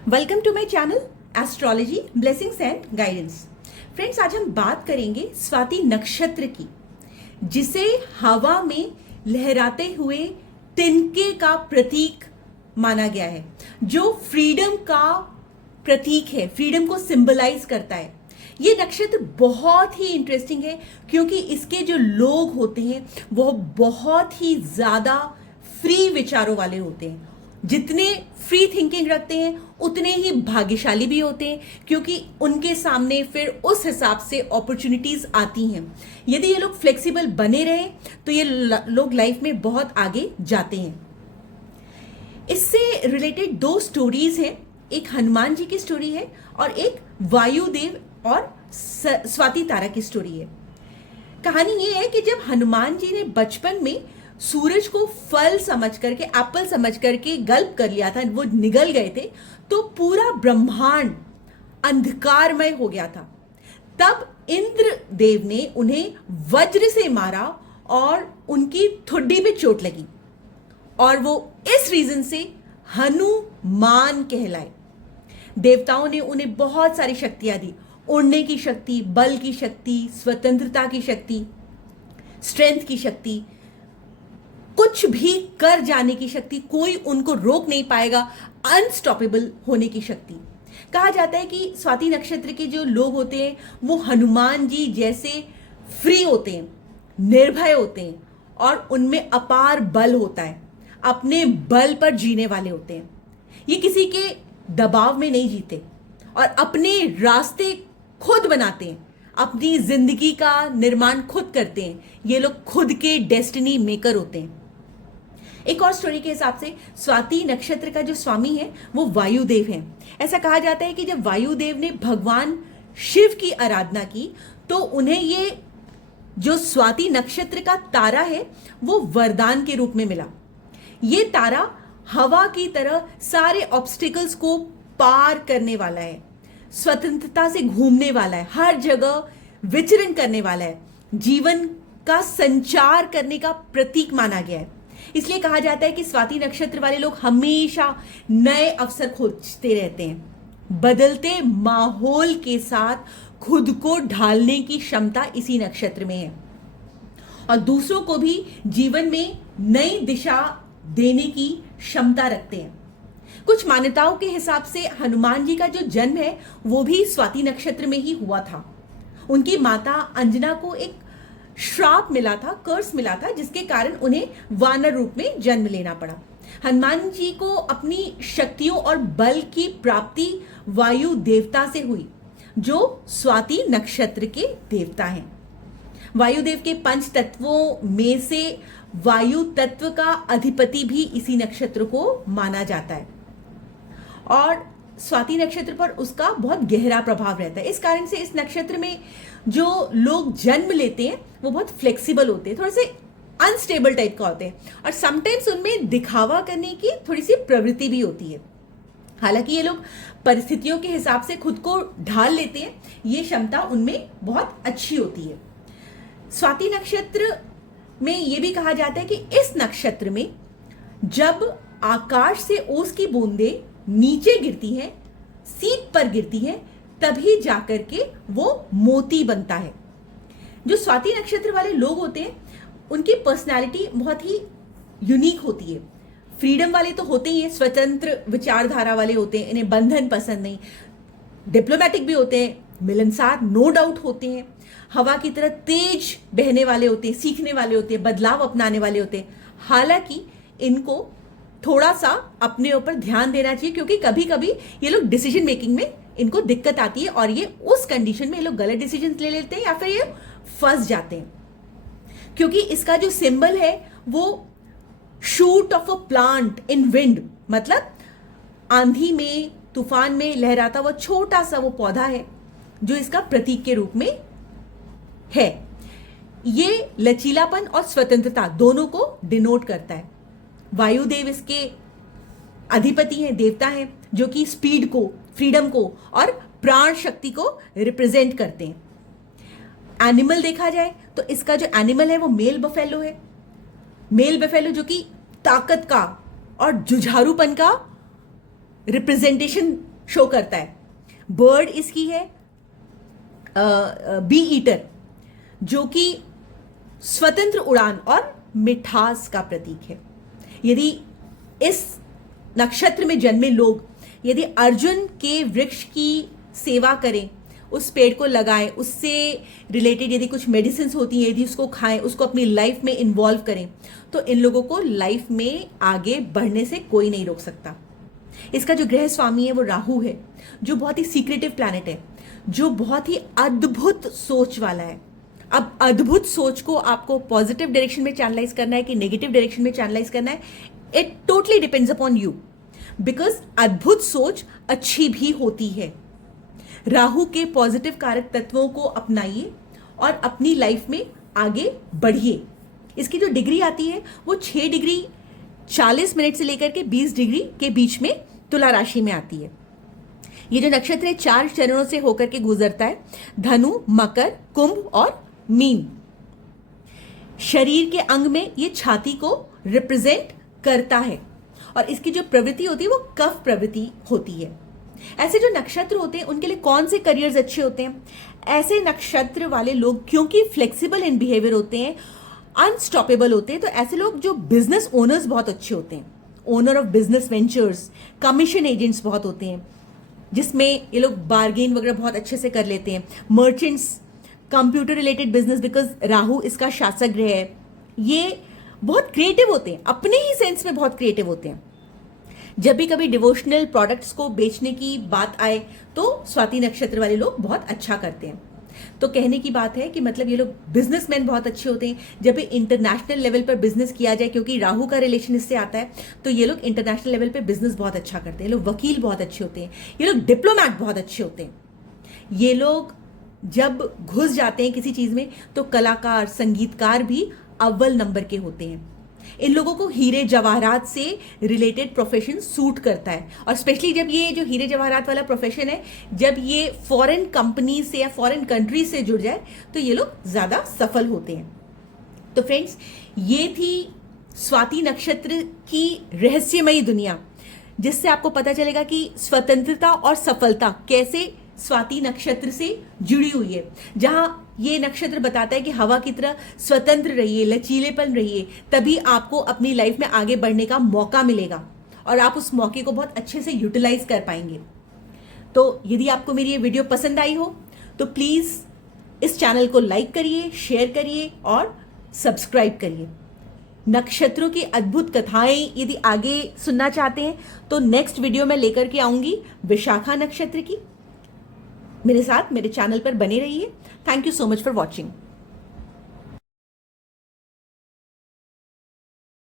Welcome to my channel astrology blessings and guidance. Friends, आज हम बात करेंगे स्वाति नक्षत्र की, जिसे हवा में लहराते हुए तिनके का प्रतीक माना गया है, जो फ्रीडम का प्रतीक है, फ्रीडम को सिंबलाइज करता है। ये नक्षत्र बहुत ही इंटरेस्टिंग है क्योंकि इसके जो लोग होते हैं वो बहुत ही ज्यादा फ्री विचारों वाले होते हैं। जितने फ्री थिंकिंग रखते हैं उतने ही भाग्यशाली भी होते हैं, क्योंकि उनके सामने फिर उस हिसाब से अपॉर्चुनिटीज आती हैं। यदि ये लोग फ्लेक्सिबल बने रहे तो ये लोग लाइफ में बहुत आगे जाते हैं। इससे रिलेटेड दो स्टोरीज हैं, एक हनुमान जी की स्टोरी है और एक वायुदेव और स्वाति तारा की स्टोरी है। कहानी ये है कि जब हनुमान जी ने बचपन में सूरज को फल समझ करके, एप्पल समझ करके गल्प कर लिया था, वो निगल गए थे, तो पूरा ब्रह्मांड अंधकारमय हो गया था। तब इंद्र देव ने उन्हें वज्र से मारा और उनकी ठुड्डी पे चोट लगी और वो इस रीजन से हनुमान कहलाए। देवताओं ने उन्हें बहुत सारी शक्तियां दी, उड़ने की शक्ति, बल की शक्ति, स्वतंत्रता की शक्ति, स्ट्रेंथ की शक्ति, कुछ भी कर जाने की शक्ति, कोई उनको रोक नहीं पाएगा, अनस्टॉपेबल होने की शक्ति। कहा जाता है कि स्वाति नक्षत्र के जो लोग होते हैं वो हनुमान जी जैसे फ्री होते हैं, निर्भय होते हैं और उनमें अपार बल होता है, अपने बल पर जीने वाले होते हैं। ये किसी के दबाव में नहीं जीते और अपने रास्ते खुद बनाते हैं, अपनी जिंदगी का निर्माण खुद करते हैं। ये लोग खुद के डेस्टिनी मेकर होते हैं। एक और स्टोरी के हिसाब से स्वाति नक्षत्र का जो स्वामी है वो वायुदेव है। ऐसा कहा जाता है कि जब वायुदेव ने भगवान शिव की आराधना की तो उन्हें ये जो स्वाति नक्षत्र का तारा है वो वरदान के रूप में मिला। ये तारा हवा की तरह सारे ऑब्स्टिकल्स को पार करने वाला है, स्वतंत्रता से घूमने वाला है, हर जगह विचरण करने वाला है, जीवन का संचार करने का प्रतीक माना गया है। इसलिए कहा जाता है कि स्वाति नक्षत्र वाले लोग हमेशा नए अवसर खोजते रहते हैं। बदलते माहौल के साथ खुद को ढालने की क्षमता इसी नक्षत्र में है और दूसरों को भी जीवन में नई दिशा देने की क्षमता रखते हैं। कुछ मान्यताओं के हिसाब से हनुमान जी का जो जन्म है वो भी स्वाति नक्षत्र में ही हुआ था। उनकी माता अंजना को एक श्राप मिला था, कर्स मिला था, जिसके कारण उन्हें वानर रूप में जन्म लेना पड़ा। हनुमान जी को अपनी शक्तियों और बल की प्राप्ति वायु देवता से हुई, जो स्वाति नक्षत्र के देवता हैं। वायुदेव के पंच तत्वों में से वायु तत्व का अधिपति भी इसी नक्षत्र को माना जाता है और स्वाति नक्षत्र पर उसका बहुत गहरा प्रभाव रहता है। इस कारण से इस नक्षत्र में जो लोग जन्म लेते हैं वो बहुत फ्लेक्सिबल होते हैं, थोड़े से अनस्टेबल टाइप का होते हैं और समटाइम्स उनमें दिखावा करने की थोड़ी सी प्रवृत्ति भी होती है। हालांकि ये लोग परिस्थितियों के हिसाब से खुद को ढाल लेते हैं, ये क्षमता उनमें बहुत अच्छी होती है। स्वाति नक्षत्र में ये भी कहा जाता है कि इस नक्षत्र में जब आकाश से ओस की बूंदें नीचे गिरती है, सीप पर गिरती है, तभी जाकर के वो मोती बनता है। जो स्वाति नक्षत्र वाले लोग होते हैं उनकी पर्सनालिटी बहुत ही यूनिक होती है। फ्रीडम वाले तो होते ही हैं, स्वतंत्र विचारधारा वाले होते हैं, इन्हें बंधन पसंद नहीं, डिप्लोमेटिक भी होते हैं, मिलनसार नो डाउट होते हैं, हवा की तरह तेज बहने वाले होते हैं, सीखने वाले होते हैं, बदलाव अपनाने वाले होते हैं। हालांकि इनको थोड़ा सा अपने ऊपर ध्यान देना चाहिए, क्योंकि कभी कभी ये लोग डिसीजन मेकिंग में इनको दिक्कत आती है और ये उस कंडीशन में ये लोग गलत डिसीजन ले लेते हैं या फिर ये फंस जाते हैं। क्योंकि इसका जो सिंबल है वो shoot of a plant in wind, मतलब आंधी में, तूफान में लहराता हुआ छोटा सा वो पौधा है जो इसका प्रतीक के रूप में है। ये लचीलापन और स्वतंत्रता दोनों को डिनोट करता है। वायुदेव इसके अधिपति हैं, देवता हैं, जो कि स्पीड को, फ्रीडम को और प्राण शक्ति को रिप्रेजेंट करते हैं। एनिमल देखा जाए तो इसका जो एनिमल है वो मेल बफेलो है। मेल बफेलो जो कि ताकत का और जुझारूपन का रिप्रेजेंटेशन शो करता है। बर्ड इसकी है बी ईटर, जो कि स्वतंत्र उड़ान और मिठास का प्रतीक है। यदि इस नक्षत्र में जन्मे लोग यदि अर्जुन के वृक्ष की सेवा करें, उस पेड़ को लगाएं, उससे रिलेटेड यदि कुछ मेडिसिन होती हैं, यदि उसको खाएं, उसको अपनी लाइफ में इन्वॉल्व करें, तो इन लोगों को लाइफ में आगे बढ़ने से कोई नहीं रोक सकता। इसका जो ग्रह स्वामी है वो राहु है, जो बहुत ही सीक्रेटिव प्लैनेट है, जो बहुत ही अद्भुत सोच वाला है। अब अद्भुत सोच को आपको पॉजिटिव डायरेक्शन में चैनलाइज करना है कि नेगेटिव डायरेक्शन में चैनलाइज करना है, it totally depends upon you, because अद्भुत सोच अच्छी भी होती है। राहु के पॉजिटिव कारक तत्वों को अपनाइए और अपनी लाइफ में आगे बढ़िए। इसकी जो डिग्री आती है वो 6 डिग्री 40 मिनट से लेकर के 20 डिग्री के बीच में तुला राशि में आती है। ये जो नक्षत्र है 4 चरणों से होकर के गुजरता है, धनु, मकर, कुंभ और मीन। शरीर के अंग में ये छाती को रिप्रेजेंट करता है और इसकी जो प्रवृत्ति होती है वो कफ प्रवृत्ति होती है। ऐसे जो नक्षत्र होते हैं उनके लिए कौन से करियर्स अच्छे होते हैं? ऐसे नक्षत्र वाले लोग क्योंकि फ्लेक्सिबल इन बिहेवियर होते हैं, अनस्टॉपेबल होते हैं, तो ऐसे लोग जो बिजनेस ओनर्स बहुत अच्छे होते हैं, owner of business ventures, commission agents बहुत होते हैं, जिसमें ये लोग बार्गेन वगैरह बहुत अच्छे से कर लेते हैं। Merchants, computer related business, because Rahu इसका शासक ग्रह है, ये बहुत क्रिएटिव होते हैं, अपने ही सेंस में बहुत क्रिएटिव होते हैं। जब भी कभी डिवोशनल प्रोडक्ट्स को बेचने की बात आए तो स्वाति नक्षत्र वाले लोग बहुत अच्छा करते हैं। तो कहने की बात है कि मतलब ये लोग बिजनेसमैन बहुत अच्छे होते हैं। जब भी इंटरनेशनल लेवल पर बिजनेस किया जाए, क्योंकि राहु का रिलेशन इससे आता है, तो ये लोग इंटरनेशनल लेवल पे बिजनेस बहुत अच्छा करते हैं। ये लोग वकील बहुत अच्छे होते हैं, ये लोग डिप्लोमैट बहुत अच्छे होते हैं। ये लोग जब घुस जाते हैं किसी चीज में तो कलाकार, संगीतकार भी अव्वल नंबर के होते हैं। इन लोगों को हीरे जवाहरात से रिलेटेड प्रोफेशन सूट करता है, और स्पेशली जब ये जो हीरे जवाहरात वाला प्रोफेशन है, जब ये फॉरेन कंपनी से या फॉरेन कंट्री से जुड़ जाए तो ये लोग ज्यादा सफल होते हैं। तो फ्रेंड्स, ये थी स्वाति नक्षत्र की रहस्यमयी दुनिया, जिससे आपको पता चलेगा कि स्वतंत्रता और सफलता कैसे स्वाति नक्षत्र से जुड़ी हुई है। जहां ये नक्षत्र बताता है कि हवा की तरह स्वतंत्र रहिए, लचीलेपन रहिए, तभी आपको अपनी लाइफ में आगे बढ़ने का मौका मिलेगा और आप उस मौके को बहुत अच्छे से यूटिलाइज कर पाएंगे। तो यदि आपको मेरी ये वीडियो पसंद आई हो तो प्लीज इस चैनल को लाइक करिए, शेयर करिए और सब्सक्राइब करिए। नक्षत्रों की अद्भुत कथाएं यदि आगे सुनना चाहते हैं तो नेक्स्ट वीडियो में लेकर के आऊंगी विशाखा नक्षत्र की। मेरे साथ मेरे चैनल पर बने रहिए। Thank you so much for watching.